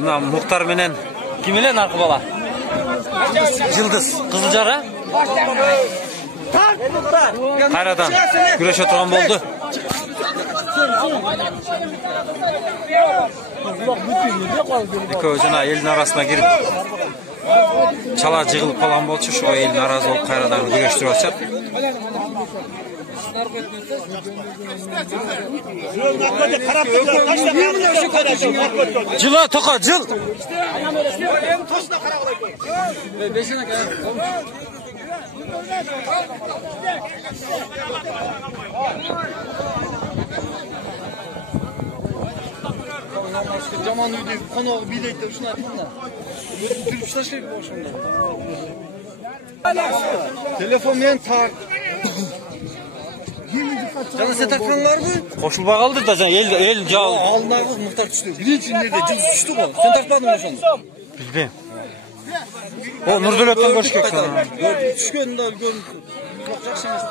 Mına Muhtar menen kim bilen arka bala? Yıldız Kızılcara. Kayradan güreşe oturgan boldu. Ekö elin arasına girip çala jığılıp kalan bolчу, şu el narazı olup Kayradan güreştirip atışat. Jıla toka jıl. Жаман үйде қонағы билейді үшін айтқан да. Түріп ұсташайық болшында. Телефонмен тарт. Жаңа сен тартқанлар ма? Қошылба қалды да жаңа ел жау. Алдынағы Мұхтар түсті. Бірінші нерде жылы түсті ғой. Сен тартпадың ба сонда? Білбейм. О, Нұрдөлеттен көршкек. Түшкен да үлкен. Жақсы емес.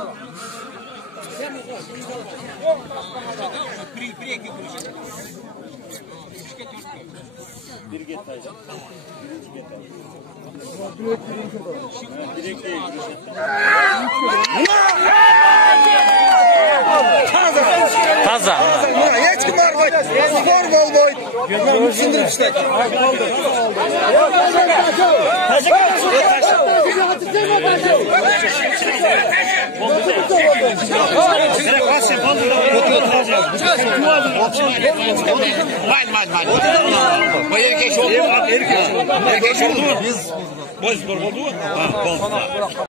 Таза. Hiç kim armaydı. Spor bol boy. Sındırıp işte. Erkek oldu mu? Biz boy spor oldu mu?